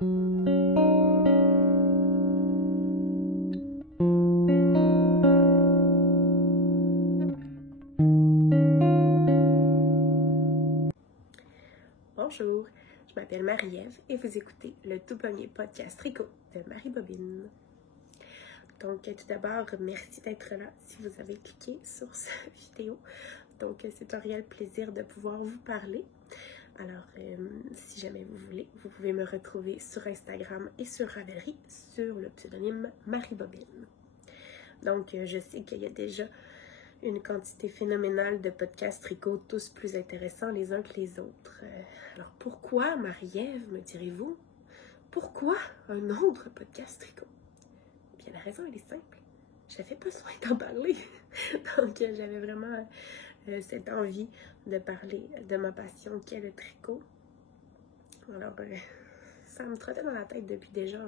Bonjour, je m'appelle Marie-Ève et vous écoutez le tout premier podcast tricot de Marie Bobine. Donc tout d'abord, merci d'être là si vous avez cliqué sur cette vidéo. Donc c'est un réel plaisir de pouvoir vous parler. Alors si jamais vous voulez, vous pouvez me retrouver sur Instagram et sur Ravelry sur le pseudonyme Marie Bobine. Donc je sais qu'il y a déjà une quantité phénoménale de podcasts tricot, tous plus intéressants les uns que les autres. Alors pourquoi, Marie-Ève, me direz-vous? Pourquoi un autre podcast tricot? Bien, la raison, elle est simple. J'avais besoin d'en parler. Donc, j'avais vraiment cette envie de parler de ma passion qui est le tricot. Alors, ça me trottait dans la tête depuis déjà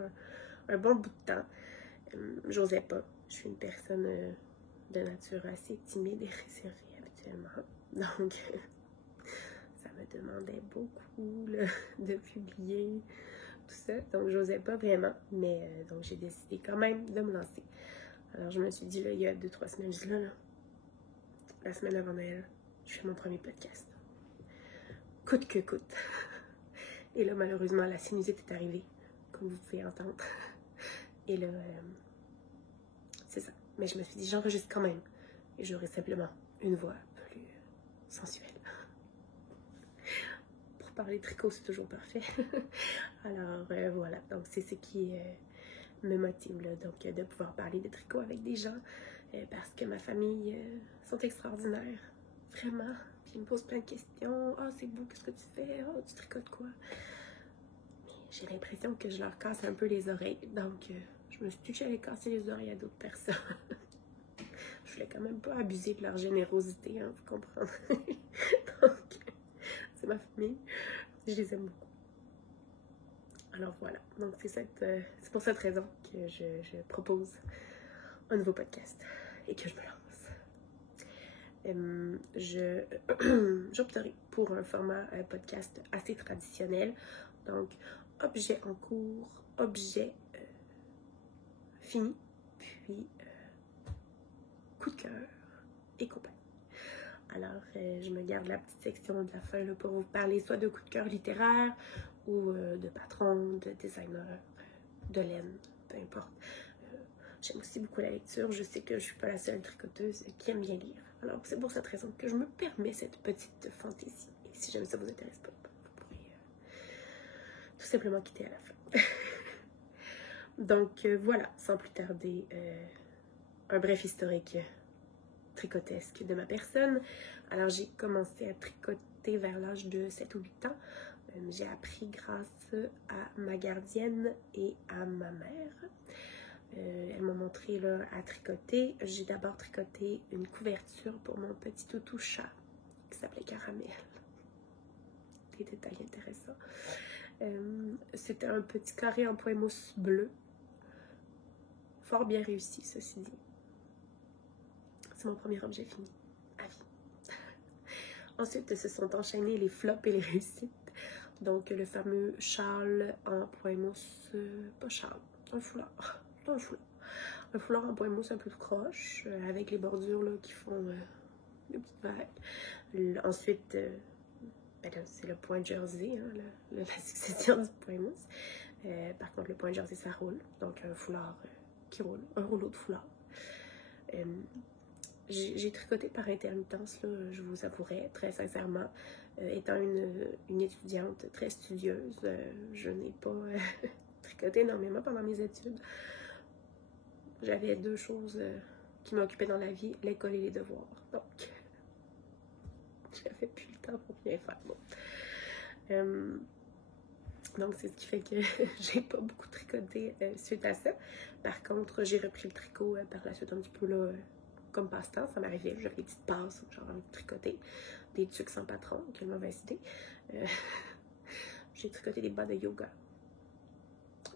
un bon bout de temps. J'osais pas. Je suis une personne de nature assez timide et réservée habituellement. Donc, ça me demandait beaucoup là, de publier tout ça. Donc, j'osais pas vraiment. Mais donc, j'ai décidé quand même de me lancer. Alors, je me suis dit, là, il y a 2-3 semaines, je dis là, la semaine avant Noël, je fais mon premier podcast. Coûte que coûte. Et là, malheureusement, la sinusite est arrivée, comme vous pouvez entendre. Et là, c'est ça. Mais je me suis dit, j'enregistre quand même. Et j'aurai simplement une voix plus sensuelle. Pour parler tricot, c'est toujours parfait. Alors, voilà. Donc, c'est ce qui me motive, là. Donc, de pouvoir parler de tricot avec des gens. Parce que ma famille sont extraordinaires. Vraiment. Puis ils me posent plein de questions. « Ah, c'est beau, qu'est-ce que tu fais? Ah, tu tricotes quoi? » Mais j'ai l'impression que je leur casse un peu les oreilles. Donc, je me suis dit que j'allais casser les oreilles à d'autres personnes. Je voulais quand même pas abuser de leur générosité, hein, vous comprenez? Donc, c'est ma famille. Je les aime beaucoup. Alors voilà. Donc, c'est pour cette raison que je propose un nouveau podcast et que je me lance. J'opterai pour un format podcast assez traditionnel. Donc, objet en cours, objet fini, puis coup de cœur et compagnie. Alors, je me garde la petite section de la fin là, pour vous parler soit de coup de cœur littéraire ou de patron, de designer, de laine, peu importe. J'aime aussi beaucoup la lecture. Je sais que je suis pas la seule tricoteuse qui aime bien lire. Alors, c'est pour cette raison que je me permets cette petite fantaisie. Et si jamais ça vous intéresse pas, vous pourrez tout simplement quitter à la fin. Donc, voilà, sans plus tarder, un bref historique tricotesque de ma personne. Alors, j'ai commencé à tricoter vers l'âge de 7 ou 8 ans. J'ai appris grâce à ma gardienne et à ma mère. Elle m'a montré là, à tricoter. J'ai d'abord tricoté une couverture pour mon petit toutou chat qui s'appelait Caramel. Des détails intéressants. C'était un petit carré en point mousse bleu. Fort bien réussi, ceci dit. C'est mon premier objet fini, à vie. Ensuite, se sont enchaînés les flops et les réussites. Donc, le fameux châle en point mousse, pas châle, un foulard. Un foulard. Un foulard en point mousse un peu croche, avec les bordures là, qui font des petites vagues. Ensuite, c'est le point jersey, hein, la succession du point mousse. Par contre, le point jersey, ça roule. Donc, un foulard qui roule, un rouleau de foulard. J'ai tricoté par intermittence, là, je vous avouerai, très sincèrement. Étant une étudiante très studieuse, je n'ai pas tricoté énormément pendant mes études. J'avais 2 choses qui m'occupaient dans la vie, l'école et les devoirs. Donc, j'avais plus le temps pour bien faire. Bon. Donc, c'est ce qui fait que j'ai pas beaucoup tricoté suite à ça. Par contre, j'ai repris le tricot par la suite un petit peu là, comme passe-temps. Ça m'arrivait, j'avais des petites passes, j'avais envie de tricoter. Des tucs sans patron, quelle mauvaise idée. J'ai tricoté des bas de yoga.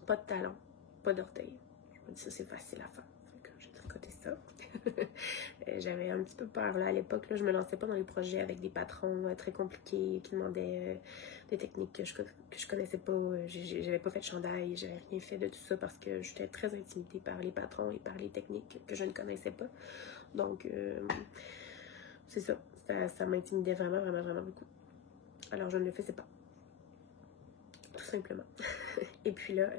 Pas de talons, pas d'orteils. Je me dis ça, c'est facile à faire. Donc, j'ai tricoté ça. J'avais un petit peu peur là, à l'époque. Je me lançais pas dans les projets avec des patrons très compliqués qui demandaient des techniques que je connaissais pas. J'avais pas fait de chandail, j'avais rien fait de tout ça parce que j'étais très intimidée par les patrons et par les techniques que je ne connaissais pas. Donc, c'est ça. Ça m'intimidait vraiment, vraiment, vraiment beaucoup. Alors, je ne le faisais pas. Tout simplement. Et puis là,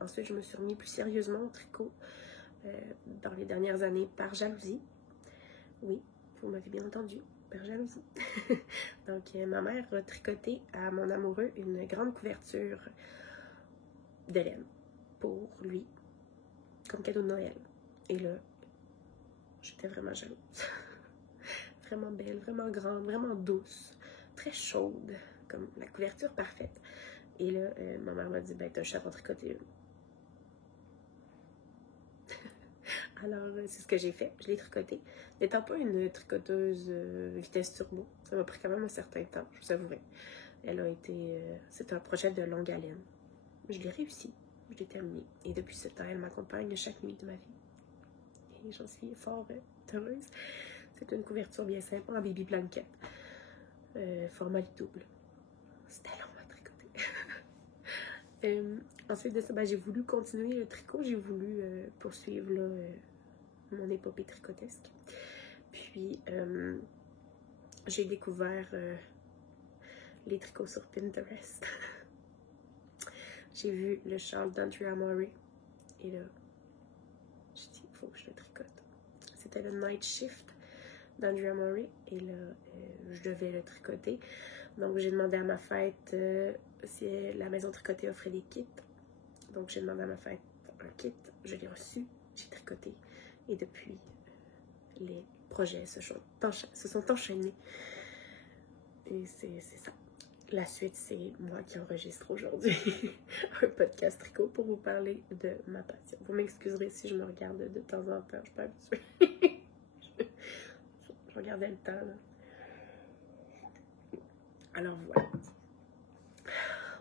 ensuite, je me suis remis plus sérieusement au tricot dans les dernières années par jalousie. Oui, vous m'avez bien entendu, par jalousie. Donc, ma mère a tricoté à mon amoureux une grande couverture de laine pour lui, comme cadeau de Noël. Et là, j'étais vraiment jalouse. Vraiment belle, vraiment grande, vraiment douce, très chaude, comme la couverture parfaite. Et là, ma mère m'a dit, ben, t'as un chapeau tricoté une. Alors, c'est ce que j'ai fait. Je l'ai tricoté. N'étant pas une tricoteuse vitesse turbo, ça m'a pris quand même un certain temps, je vous avouerai. Elle a été... c'est un projet de longue haleine. Je l'ai réussi. Je l'ai terminé. Et depuis ce temps, elle m'accompagne chaque nuit de ma vie. Et j'en suis fort heureuse. C'est une couverture bien simple en baby blanket. Format double. C'était long à tricoter. Ensuite de ça, ben, j'ai voulu continuer le tricot. J'ai voulu poursuivre là, mon épopée tricotesque. Puis, j'ai découvert les tricots sur Pinterest. J'ai vu le châle d'Andrea Murray. Et là, j'ai dit, il faut que je le tricote. C'était le Night Shift d'Andrea Murray. Et là, je devais le tricoter. Donc, j'ai demandé à ma fête si la maison tricotée offrait des kits. Donc, j'ai demandé à ma fête un kit. Je l'ai reçu. J'ai tricoté. Et depuis, les projets se sont enchaînés. Et c'est ça. La suite, c'est moi qui enregistre aujourd'hui un podcast tricot pour vous parler de ma passion. Vous m'excuserez si je me regarde de temps en temps. Je suis pas habituée. Je regardais le temps, là. Alors voilà.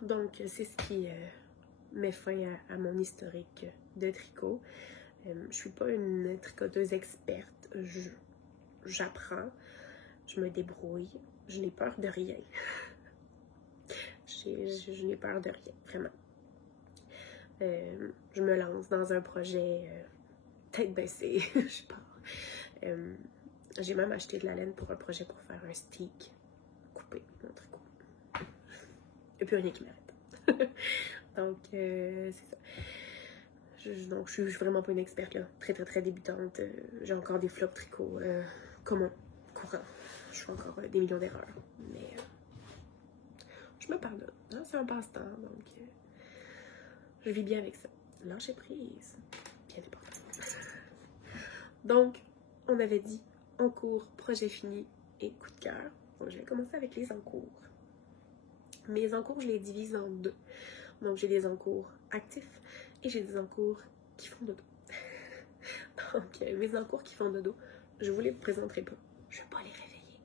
Donc, c'est ce qui met fin à mon historique de tricot. Je suis pas une tricoteuse experte. J'apprends, je me débrouille, je n'ai peur de rien. Je n'ai peur de rien, vraiment. Je me lance dans un projet tête baissée, je pars. J'ai même acheté de la laine pour un projet pour faire un stick coupé, un tricot. Il n'y a plus rien qui m'arrête. Donc, c'est ça. Donc, je suis vraiment pas une experte, là. Très, très, très débutante. J'ai encore des flops tricot communs, courants. Je fais encore des millions d'erreurs. Mais je me pardonne. Hein? C'est un passe-temps, donc je vis bien avec ça. Lâcher prise. Bien important. Donc, on avait dit en cours, projet fini et coup de cœur. Donc, je vais commencer avec les encours. Mes encours, je les divise en deux. Donc, j'ai des encours actifs et j'ai des encours qui font dodo. Donc, mes encours qui font dodo, je vous les présenterai pas. Je ne vais pas les réveiller.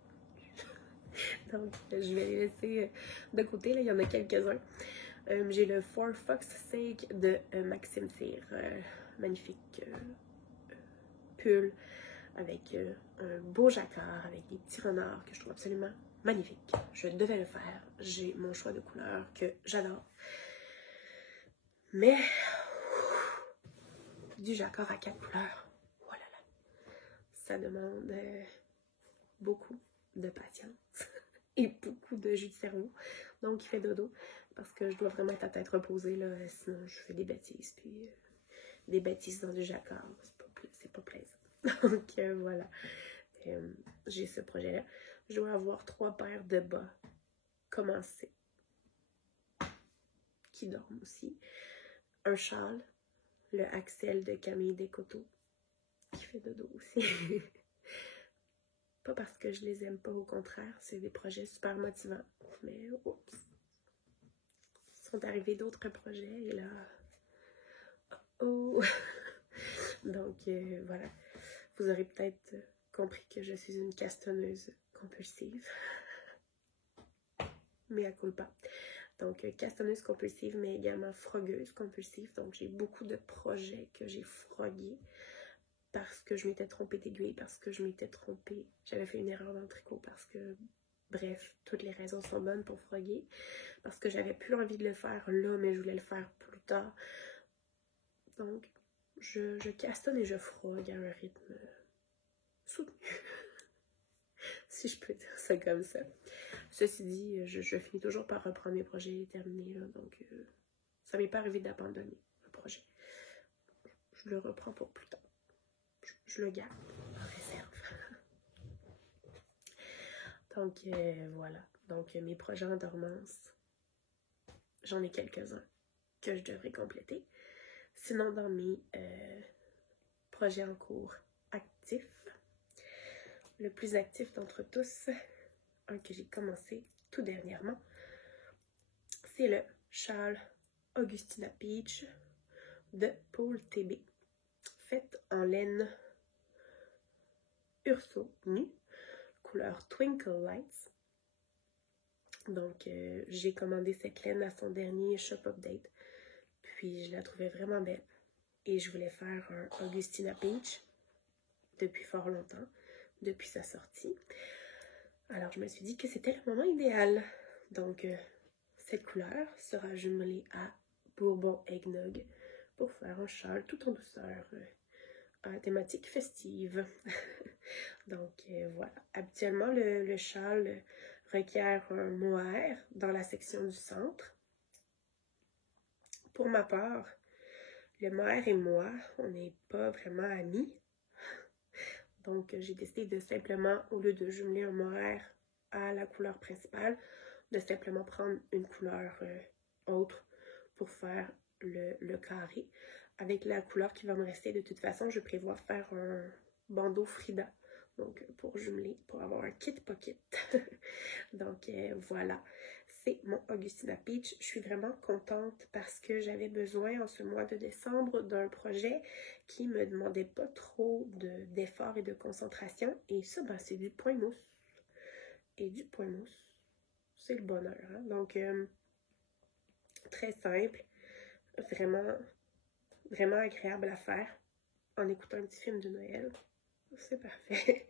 Donc, je vais les laisser de côté. Là, il y en a quelques-uns. J'ai le For Fox Sake de Maxime Cyr. Magnifique pull avec un beau jacquard, avec des petits renards que je trouve absolument magnifique. Je devais le faire. J'ai mon choix de couleurs que j'adore. Mais du jacquard à 4 couleurs, voilà, ça demande beaucoup de patience et beaucoup de jus de cerveau. Donc, il fait dodo parce que je dois vraiment être à tête reposée, là, sinon je fais des bêtises. Puis des bêtises dans du jacquard, c'est pas plaisant. Donc, voilà. J'ai ce projet-là. Je dois avoir 3 paires de bas commencés qui dorment aussi. Un châle, le Axel de Camille Descoteaux, qui fait dodo aussi. Pas parce que je les aime pas, au contraire, c'est des projets super motivants. Mais oups, sont arrivés d'autres projets et là, oh! Donc voilà, vous aurez peut-être compris que je suis une castonneuse compulsive. Mais à culpa. Donc, castonneuse compulsive, mais également frogueuse compulsive. Donc, j'ai beaucoup de projets que j'ai frogués parce que je m'étais trompée d'aiguille, parce que je m'étais trompée, j'avais fait une erreur dans le tricot, parce que, bref, toutes les raisons sont bonnes pour froguer, parce que j'avais plus envie de le faire là, mais je voulais le faire plus tard. Donc, je castonne et je frogue à un rythme soutenu, si je peux dire ça comme ça. Ceci dit, je finis toujours par reprendre mes projets terminés, là, donc ça m'est pas arrivé d'abandonner le projet. Je le reprends pour plus tard. Je le garde en réserve. Donc voilà. Donc mes projets en dormance, j'en ai quelques-uns que je devrais compléter. Sinon, dans mes projets en cours actifs, le plus actif d'entre tous, un que j'ai commencé tout dernièrement, c'est le châle Augustina Peach de Paul TB, fait en laine Urso nu, couleur Twinkle Lights. Donc, j'ai commandé cette laine à son dernier shop update, puis je la trouvais vraiment belle. Et je voulais faire un Augustina Peach depuis fort longtemps, depuis sa sortie. Alors, je me suis dit que c'était le moment idéal. Donc, cette couleur sera jumelée à Bourbon Eggnog pour faire un châle tout en douceur, à thématique festive. Donc, voilà. Habituellement, le châle requiert un mohair dans la section du centre. Pour ma part, le mohair et moi, on n'est pas vraiment amis. Donc, j'ai décidé de simplement, au lieu de jumeler un mohair à la couleur principale, de simplement prendre une couleur autre pour faire le carré. Avec la couleur qui va me rester, de toute façon, je prévois faire un bandeau Frida. Donc, pour jumeler, pour avoir un kit pocket. Donc, voilà. C'est mon Augustina Peach. Je suis vraiment contente parce que j'avais besoin en ce mois de décembre d'un projet qui me demandait pas trop d'efforts et de concentration. Et ça, ben, c'est du point mousse. Et du point mousse, c'est le bonheur. Hein? Donc, très simple. Vraiment, vraiment agréable à faire en écoutant un petit film de Noël. C'est parfait.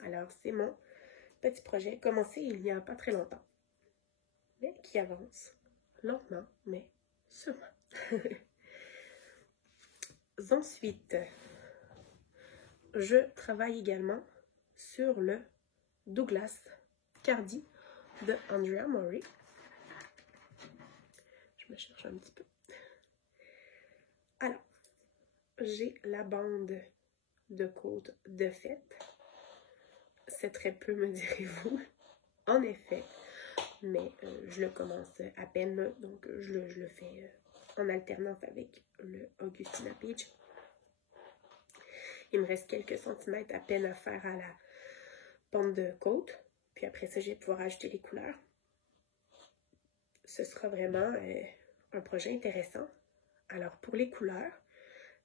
Alors, c'est mon petit projet commencé il n'y a pas très longtemps, mais qui avance lentement, mais sûrement. Ensuite, je travaille également sur le Douglas Cardi de Andrea Mori. Je me cherche un petit peu. Alors, j'ai la bande de côte de fête. C'est très peu, me direz-vous. En effet, mais je le commence à peine, donc je le fais en alternance avec le Augustina Peach. Il me reste quelques centimètres à peine à faire à la bande de côte, puis après ça, je vais pouvoir ajouter les couleurs. Ce sera vraiment un projet intéressant. Alors, pour les couleurs,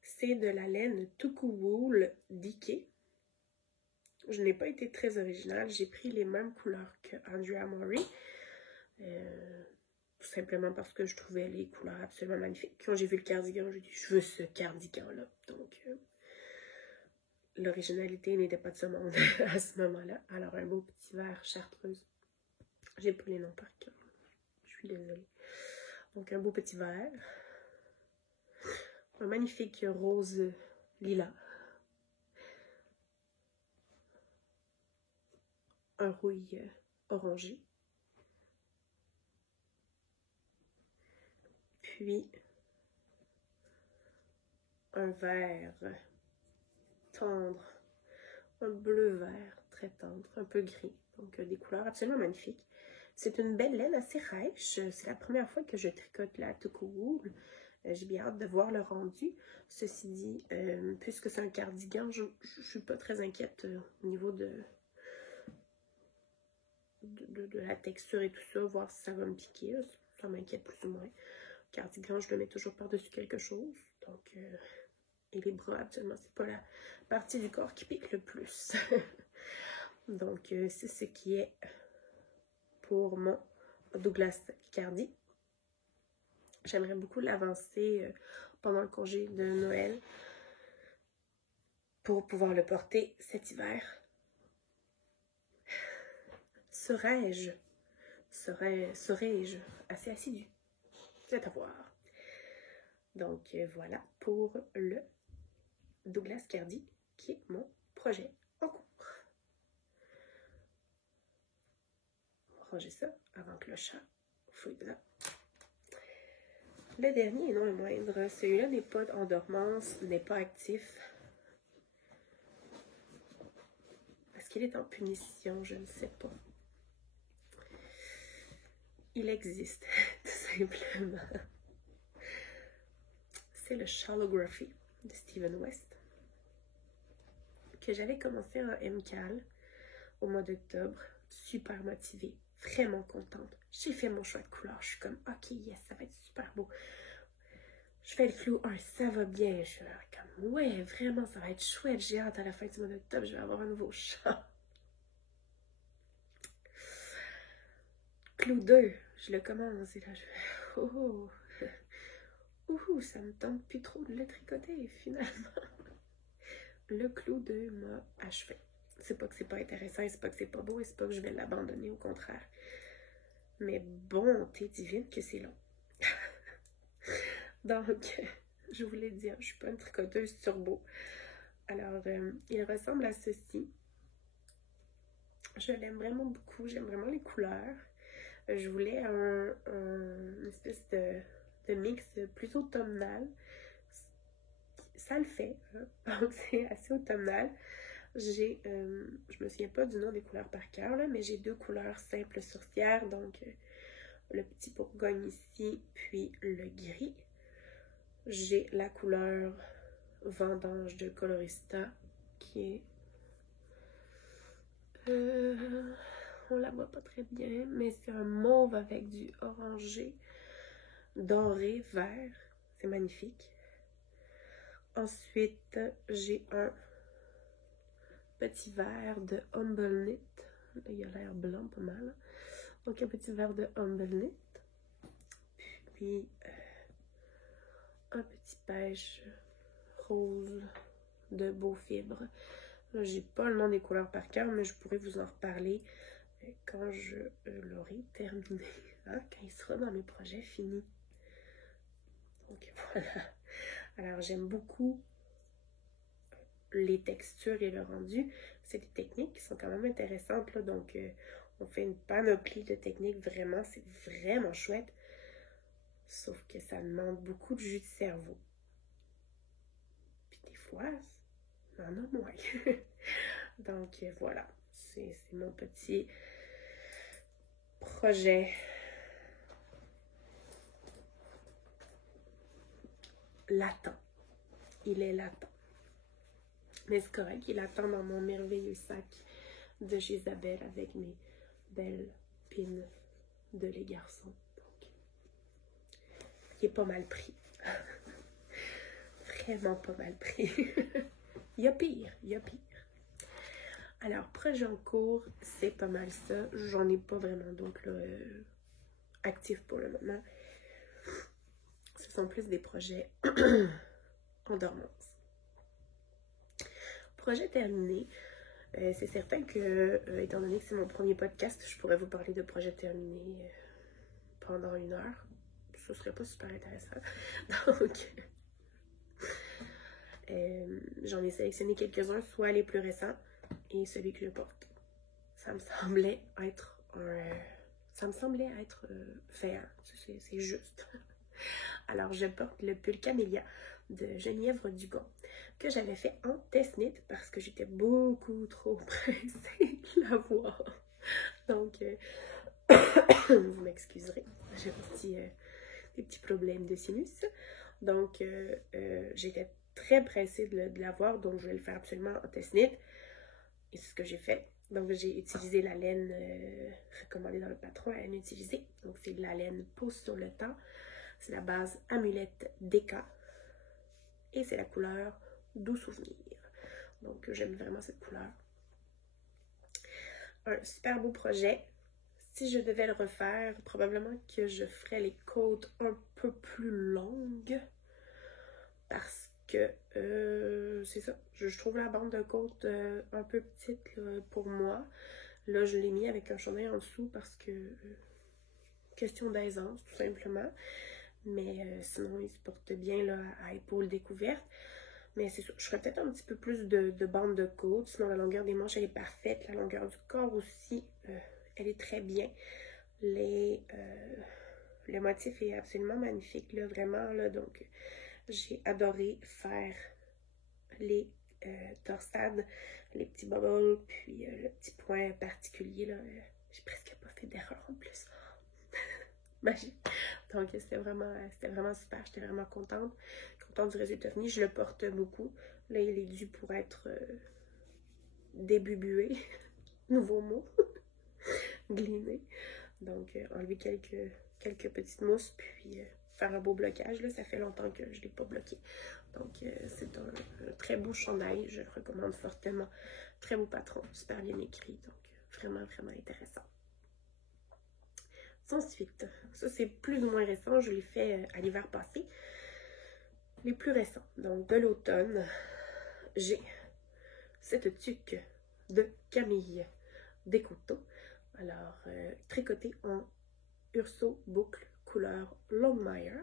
c'est de la laine Tuku Wool d'Ike. Je n'ai pas été très originale. J'ai pris les mêmes couleurs que Andrea Mori. Tout simplement parce que je trouvais les couleurs absolument magnifiques. Quand j'ai vu le cardigan, j'ai dit, je veux ce cardigan-là. Donc, l'originalité n'était pas de ce monde à ce moment-là. Alors, un beau petit vert chartreuse. J'ai pas les noms par cœur. Je suis désolée. Donc, un beau petit vert. Un magnifique rose lilas. Un rouille orangé. Puis, un vert tendre. Un bleu vert très tendre, un peu gris. Donc, des couleurs absolument magnifiques. C'est une belle laine assez rêche. C'est la première fois que je tricote la Tuku Wool. J'ai bien hâte de voir le rendu. Ceci dit, puisque c'est un cardigan, je ne suis pas très inquiète au niveau de la texture et tout ça, voir si ça va me piquer. Ça m'inquiète plus ou moins. Le cardigan, je le mets toujours par-dessus quelque chose. Donc, et les bras, absolument, c'est pas la partie du corps qui pique le plus. Donc, c'est ce qui est pour mon Douglas Cardi. J'aimerais beaucoup l'avancer pendant le congé de Noël. pour pouvoir le porter cet hiver. Serais-je assez assidue? C'est à voir. Donc voilà pour le Douglas Cardi, qui est mon projet en cours. On va ranger ça avant que le chat fouille dedans. Le dernier et non le moindre, celui-là n'est pas en dormance, n'est pas actif. Est-ce qu'il est en punition? Je ne sais pas. Il existe, tout simplement. C'est le Shallowgraphy de Stephen West, que j'avais commencé en MCAL au mois d'octobre. Super motivée, vraiment contente. J'ai fait mon choix de couleur. Je suis comme, ok, yes, ça va être super beau. Je fais le clou 1, ça va bien. Je suis comme, ouais, vraiment, ça va être chouette. J'ai hâte à la fin du mois d'octobre, je vais avoir un nouveau chat. Clou 2, je le commence et là, je fais, ça me tente plus trop de le tricoter, finalement. Le clou 2 m'a achevé. C'est pas que c'est pas intéressant, c'est pas que c'est pas beau, et c'est pas que je vais l'abandonner, au contraire. Mais bonté divine que c'est long. Donc, je voulais dire, je suis pas une tricoteuse turbo. Alors, il ressemble à ceci. Je l'aime vraiment beaucoup, j'aime vraiment les couleurs. Je voulais une espèce de mix plus automnal. Ça le fait, hein? Donc c'est assez automnal. J'ai, je me souviens pas du nom des couleurs par cœur, là, mais j'ai 2 couleurs simples sourcières, donc le petit bourgogne ici, puis le gris. J'ai la couleur vendange de Colorista, qui est, on la voit pas très bien, mais c'est un mauve avec du orangé, doré, vert, c'est magnifique. Ensuite, j'ai un petit verre de Humble Knit. Là, il a l'air blanc pas mal. Donc, un petit verre de Humble Knit. Puis, un petit pêche rose de Beau Fibre. Là, j'ai pas le nom des couleurs par cœur, mais je pourrais vous en reparler quand je l'aurai terminé. Hein, quand il sera dans mes projets finis. Donc, voilà. Alors, j'aime beaucoup les textures et le rendu. C'est des techniques qui sont quand même intéressantes, là. Donc, on fait une panoplie de techniques, vraiment, c'est vraiment chouette. Sauf que ça demande beaucoup de jus de cerveau. Puis des fois, on en a moins. Donc, voilà. C'est mon petit projet latent. Il est latent. Mais c'est correct, il attend dans mon merveilleux sac de chez Isabelle avec mes belles pins de les garçons. Donc, il est pas mal pris. Vraiment pas mal pris. Il y a pire, il y a pire. Alors, projet en cours, c'est pas mal ça. J'en ai pas vraiment donc là, actifs pour le moment. Ce sont plus des projets en dormance. Projet terminé. C'est certain que, étant donné que c'est mon premier podcast, je pourrais vous parler de projet terminé pendant 1 heure. Ce serait pas super intéressant. Donc, j'en ai sélectionné quelques-uns, soit les plus récents et celui que je porte. Ça me semblait être fair. C'est juste. Alors, je porte le pull Camélia de Genièvre Dugon que j'avais fait en test knit parce que j'étais beaucoup trop pressée de l'avoir. Donc, vous m'excuserez, j'ai des petits problèmes de sinus. Donc, j'étais très pressée de l'avoir, donc je vais le faire absolument en test knit. Et c'est ce que j'ai fait. Donc, j'ai utilisé la laine recommandée dans le patron, la laine utilisée. Donc, c'est de la laine Pose sur le temps. C'est la base Amulette Deka. Et c'est la couleur Doux Souvenir. Donc, j'aime vraiment cette couleur. Un super beau projet. Si je devais le refaire, probablement que je ferais les côtes un peu plus longues. Parce que c'est ça. Je trouve la bande de côte un peu petite là, pour moi. Là, je l'ai mis avec un chandail en dessous parce que... question d'aisance, tout simplement. Mais sinon, il se porte bien là, à épaules découvertes. Mais c'est sûr, je ferais peut-être un petit peu plus de bande de côte. Sinon, la longueur des manches, elle est parfaite. La longueur du corps aussi, elle est très bien. Le motif est absolument magnifique, là, vraiment. Là, donc, j'ai adoré faire les torsades, les petits bubbles, puis le petit point particulier. Là, j'ai presque pas fait d'erreur en plus. Magique. Donc, c'était vraiment super. J'étais vraiment contente du résultat fini. Je le porte beaucoup. Là, il est dû pour être débubué. Nouveau mot. Gliné. Donc, enlever quelques petites mousses, puis faire un beau blocage. Là, ça fait longtemps que je ne l'ai pas bloqué. Donc, c'est un très beau chandail. Je le recommande fortement. Très beau patron. Super bien écrit. Donc, vraiment, vraiment intéressant. Ensuite, ça c'est plus ou moins récent, je l'ai fait à l'hiver passé. Les plus récents, donc de l'automne, j'ai cette tuque de Camille Descoteaux. Alors, tricotée en Urso boucle couleur Longmire.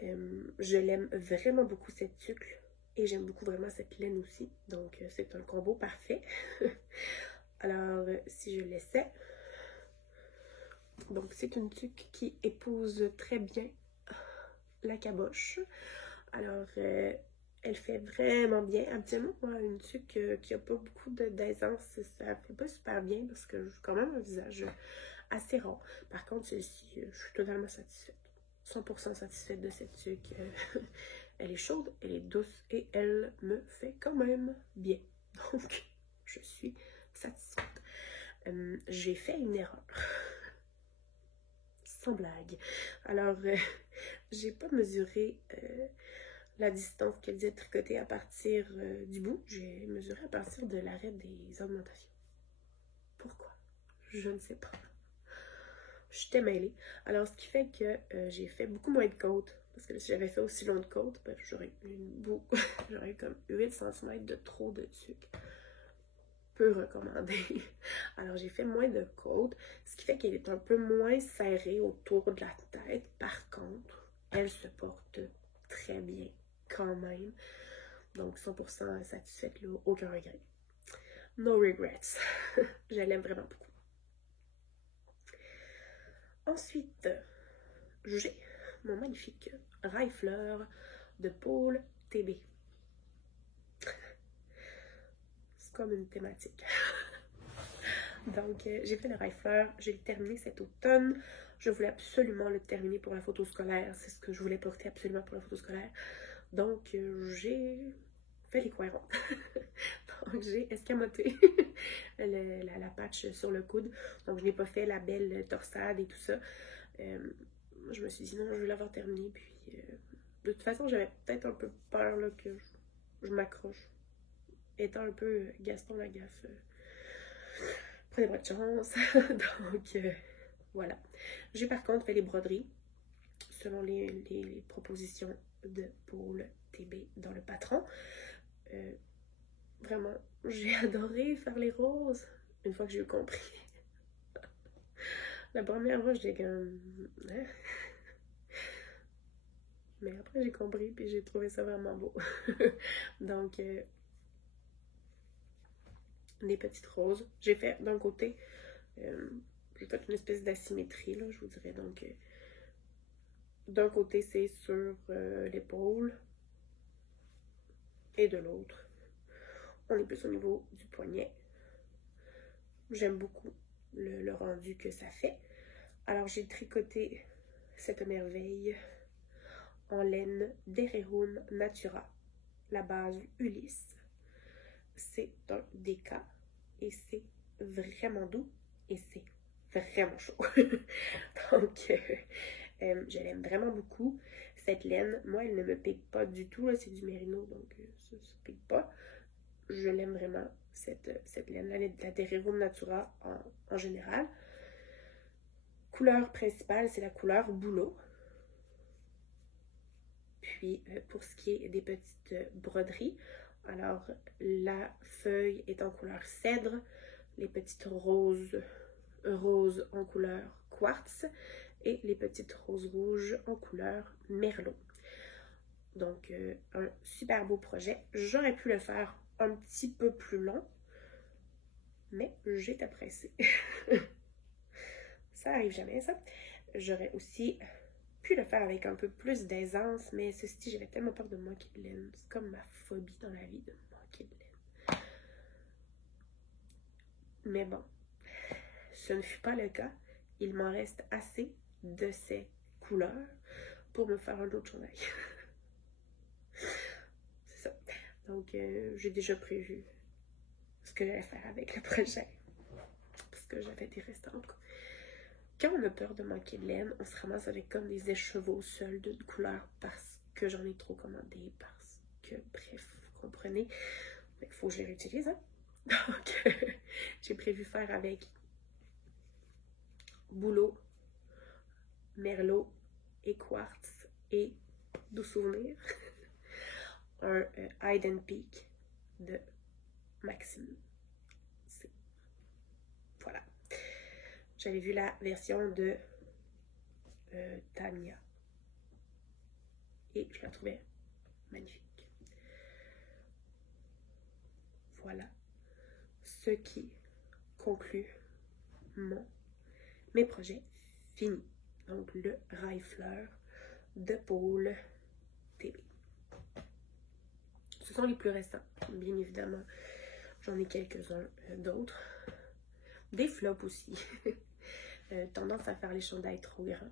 Je l'aime vraiment beaucoup cette tuque et j'aime beaucoup vraiment cette laine aussi. Donc, c'est un combo parfait. Alors, si je l'essaie... Donc, c'est une tuque qui épouse très bien la caboche. Alors, elle fait vraiment bien. Habituellement, moi, une tuque qui n'a pas beaucoup d'aisance, ça fait pas super bien parce que j'ai quand même un visage assez rond. Par contre, celle-ci, je suis totalement satisfaite. 100% satisfaite de cette tuque. Elle est chaude, elle est douce et elle me fait quand même bien. Donc, je suis satisfaite. J'ai fait une erreur. Sans blague. Alors, j'ai pas mesuré la distance qu'elle disait tricoter à partir du bout. J'ai mesuré à partir de l'arrêt des augmentations. Pourquoi? Je ne sais pas. J'étais mêlée. Alors, ce qui fait que j'ai fait beaucoup moins de côtes. Parce que si j'avais fait aussi long de côtes, ben, j'aurais j'aurais comme 8 cm de trop de tuque. Peu recommandé. Alors, j'ai fait moins de côtes, ce qui fait qu'elle est un peu moins serrée autour de la tête. Par contre, elle se porte très bien quand même. Donc, 100% satisfaite, là, aucun regret. No regrets. Je l'aime vraiment beaucoup. Ensuite, j'ai mon magnifique rifleur de Paul TB. Comme une thématique. Donc, j'ai fait le rifleur, j'ai terminé cet automne. Je voulais absolument le terminer pour la photo scolaire. C'est ce que je voulais porter absolument pour la photo scolaire. Donc, j'ai fait les coins ronds. Donc, j'ai escamoté la patch sur le coude. Donc, je n'ai pas fait la belle torsade et tout ça. Je me suis dit non, je vais l'avoir terminé. Puis, de toute façon, j'avais peut-être un peu peur là, que je m'accroche. Étant un peu Gaston Lagaffe, prenez pas de chance. Donc, voilà. J'ai par contre fait les broderies selon les propositions de Paul TB dans le patron. Vraiment, j'ai adoré faire les roses une fois que j'ai eu compris. La première fois, j'étais comme... Hein? Mais après, j'ai compris puis j'ai trouvé ça vraiment beau. Donc... des petites roses. J'ai fait d'un côté, j'ai fait une espèce d'asymétrie, là, je vous dirais. Donc, d'un côté, c'est sur l'épaule et de l'autre, on est plus au niveau du poignet. J'aime beaucoup le rendu que ça fait. Alors, j'ai tricoté cette merveille en laine d'Heirloom Natura, la base Ulysse. C'est un DK et c'est vraiment doux et c'est vraiment chaud. Donc, je l'aime vraiment beaucoup. Cette laine, moi, elle ne me pique pas du tout. C'est du mérino, donc ça ne pique pas. Je l'aime vraiment, cette laine, la d'Heirloom Natura en général. Couleur principale, c'est la couleur bouleau. puis pour ce qui est des petites broderies, alors la feuille est en couleur cèdre, les petites roses en couleur quartz et les petites roses rouges en couleur merlot. Donc un super beau projet. J'aurais pu le faire un petit peu plus long, mais j'étais pressée. Ça arrive jamais, ça. J'aurais aussi pu le faire avec un peu plus d'aisance, mais ceci, j'avais tellement peur de manquer de laine. C'est comme ma phobie dans la vie, de manquer de laine. Mais bon, ce ne fut pas le cas. Il m'en reste assez de ces couleurs pour me faire un autre chandail. C'est ça. Donc, j'ai déjà prévu ce que j'allais faire avec le projet. Parce que j'avais des restants. Quand on a peur de manquer de laine, on se ramasse avec comme des écheveaux seuls d'une couleur parce que j'en ai trop commandé, parce que, bref, vous comprenez, il faut que je les réutilise, hein? Donc, j'ai prévu faire avec bouleau, merlot et quartz et doux souvenirs, un Hide and Peak de Maxime. Voilà. J'avais vu la version de Tania. Et je la trouvais magnifique. Voilà ce qui conclut mes projets finis. Donc le rail-fleur de Paul TB. Ce sont les plus récents. Bien évidemment, j'en ai quelques-uns d'autres. Des flops aussi. Tendance à faire les chandails trop grands.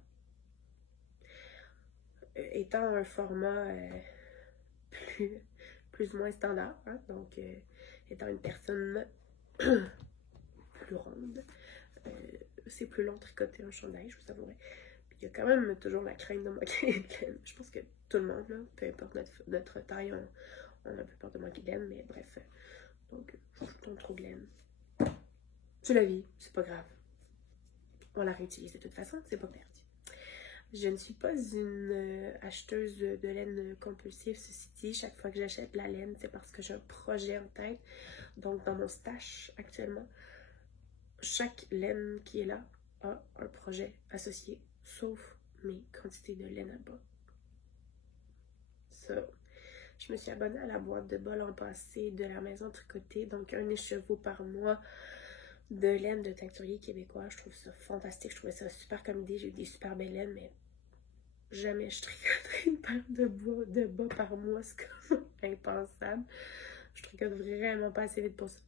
Étant un format plus ou moins standard, hein, donc étant une personne plus ronde, c'est plus long de tricoter un chandail, je vous avouerai. Puis il y a quand même toujours la crainte de manquer de laine. Je pense que tout le monde, là, peu importe notre taille, on a un peu peur de manquer de laine, mais bref. Donc, je tombe trop de laine. C'est la vie, c'est pas grave. On la réutilise de toute façon, c'est pas perdu. Je ne suis pas une acheteuse de laine compulsive, ceci dit. Chaque fois que j'achète la laine, c'est parce que j'ai un projet en tête. Donc, dans mon stash actuellement, chaque laine qui est là a un projet associé, sauf mes quantités de laine à bas. Ça, je me suis abonnée à la boîte de bas l'an passé de la maison tricotée, donc un écheveau par mois de laine de teinturier québécois. Je trouve ça fantastique, je trouvais ça super comme idée. J'ai eu des super belles laines, mais jamais je tricoterai une paire de bas par mois, c'est comme impensable. Je tricote vraiment pas assez vite pour ça.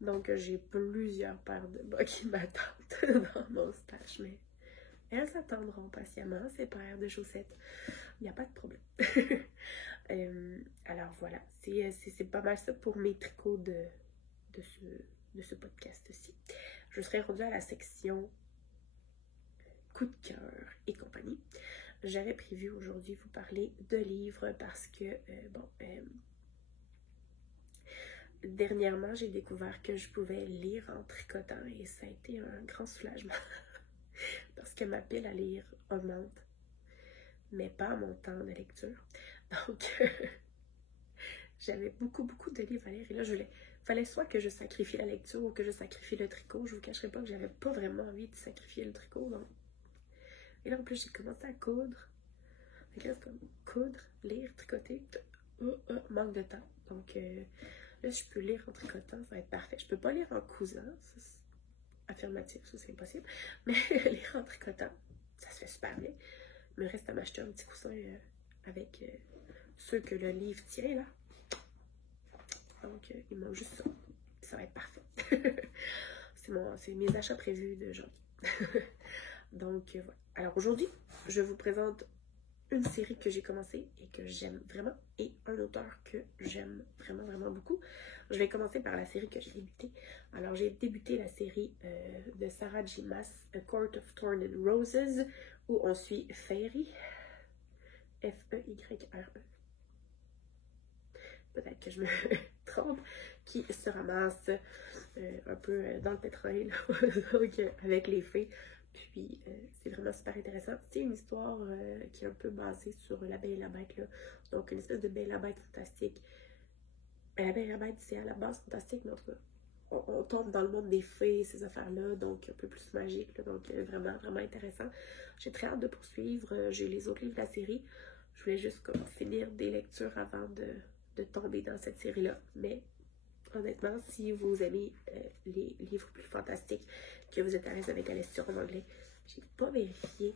Donc j'ai plusieurs paires de bas qui m'attendent dans mon stash, mais elles attendront patiemment, ces paires de chaussettes. Il n'y a pas de problème. Alors voilà, c'est pas mal ça pour mes tricots de ce podcast-ci. Je serai rendue à la section coup de cœur et compagnie. J'avais prévu aujourd'hui vous parler de livres parce que, dernièrement, j'ai découvert que je pouvais lire en tricotant et ça a été un grand soulagement parce que ma pile à lire augmente, mais pas mon temps de lecture. Donc, j'avais beaucoup de livres à lire et là, fallait soit que je sacrifie la lecture ou que je sacrifie le tricot. Je vous cacherai pas que j'avais pas vraiment envie de sacrifier le tricot. Donc. Et là, en plus, j'ai commencé à coudre. Donc là, c'est comme coudre, lire, tricoter. Manque de temps. Donc là, je peux lire en tricotant, ça va être parfait. Je peux pas lire en cousant, ça, c'est affirmatif, ça c'est impossible. Mais lire en tricotant, ça se fait super bien. Il me reste à m'acheter un petit coussin avec ceux que le livre tient là. Donc, il manque juste ça. Ça va être parfait. C'est mes achats prévus de janvier. Donc, voilà. Alors, aujourd'hui, je vous présente une série que j'ai commencée et que j'aime vraiment et un auteur que j'aime vraiment beaucoup. Je vais commencer par la série que j'ai débutée. Alors, j'ai débuté la série de Sarah J. Maas, A Court of Thorns and Roses, où on suit Feyre. F-E-Y-R-E. Peut-être que je me trompe, qui se ramasse un peu dans le pétrole, donc avec les fées, Puis c'est vraiment super intéressant. C'est une histoire qui est un peu basée sur La Belle et la Bête, là. Donc une espèce de Belle et la Bête fantastique. La Belle et la Bête, c'est à la base fantastique, mais en tout cas, on tombe dans le monde des fées, ces affaires-là, donc un peu plus magique, là, donc vraiment, vraiment intéressant. J'ai très hâte de poursuivre. J'ai les autres livres de la série. Je voulais juste comme finir des lectures avant de tomber dans cette série-là. Mais honnêtement, si vous aimez les livres plus fantastiques, que vous êtes à l'aise avec la lecture en anglais, j'ai pas vérifié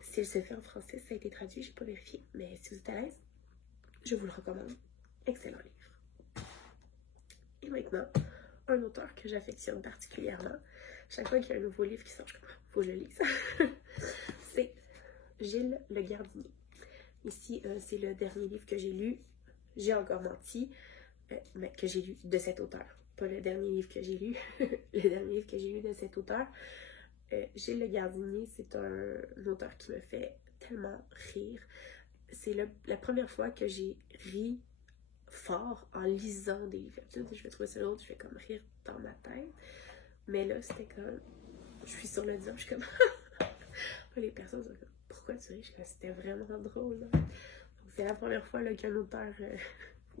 s'il se fait en français, ça a été traduit, j'ai pas vérifié. Mais si vous êtes à l'aise, je vous le recommande. Excellent livre. Et maintenant, un auteur que j'affectionne particulièrement, chaque fois qu'il y a un nouveau livre qui sort, je comprends, faut que je le lise, c'est Gilles Le Gardinier. Ici, c'est le dernier livre que j'ai lu. J'ai encore menti, mais que j'ai lu de cet auteur. Pas le dernier livre que j'ai lu, le dernier livre que j'ai lu de cet auteur. Gilles Le Gardinier, c'est un auteur qui me fait tellement rire. C'est la première fois que j'ai ri fort en lisant des livres. Je vais trouver ça l'autre, je vais comme rire dans ma tête. Mais là, c'était comme... Je suis sur le divan, je suis comme... Les personnes sont comme... Pourquoi tu ris? C'était vraiment drôle. Là. Donc, c'est la première fois qu'un auteur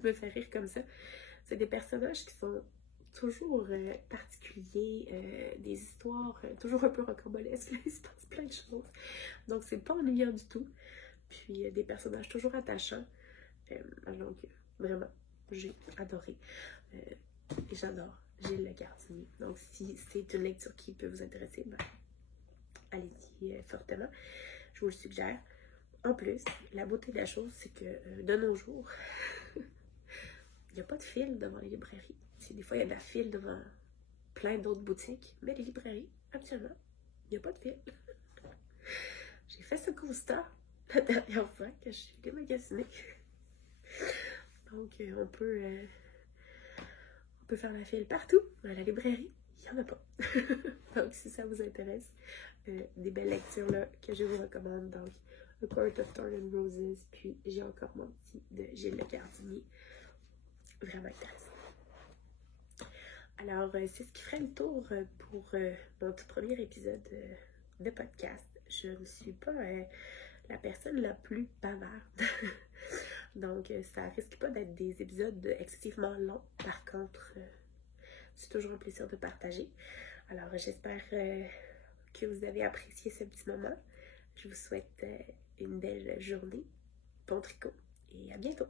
me fait rire comme ça. C'est des personnages qui sont toujours particuliers, des histoires toujours un peu rocambolesques. Il se passe plein de choses. Donc, c'est pas ennuyant du tout. Puis, des personnages toujours attachants. Donc, vraiment, j'ai adoré. Et j'adore Gilles Le Gardinier. Donc, si c'est une lecture qui peut vous intéresser, ben, allez-y fortement. Je vous le suggère. En plus, la beauté de la chose, c'est que de nos jours, il n'y a pas de file devant les librairies. Des fois, il y a de la file devant plein d'autres boutiques, mais les librairies, actuellement, il n'y a pas de file. J'ai fait ce constat la dernière fois que je suis démagasinée. Donc, on peut faire la file partout, mais à la librairie, il n'y en a pas. Donc, si ça vous intéresse, des belles lectures là, que je vous recommande. Donc, A Court of Thorns and Roses, puis J'ai encore menti de Gilles Le Gardinier. Vraiment intéressant. Alors, c'est ce qui ferait le tour pour notre premier épisode de podcast. Je ne suis pas la personne la plus bavarde. Donc, ça risque pas d'être des épisodes excessivement longs. Par contre, c'est toujours un plaisir de partager. Alors, j'espère que vous avez apprécié ce petit moment. Je vous souhaite une belle journée. Bon tricot et à bientôt!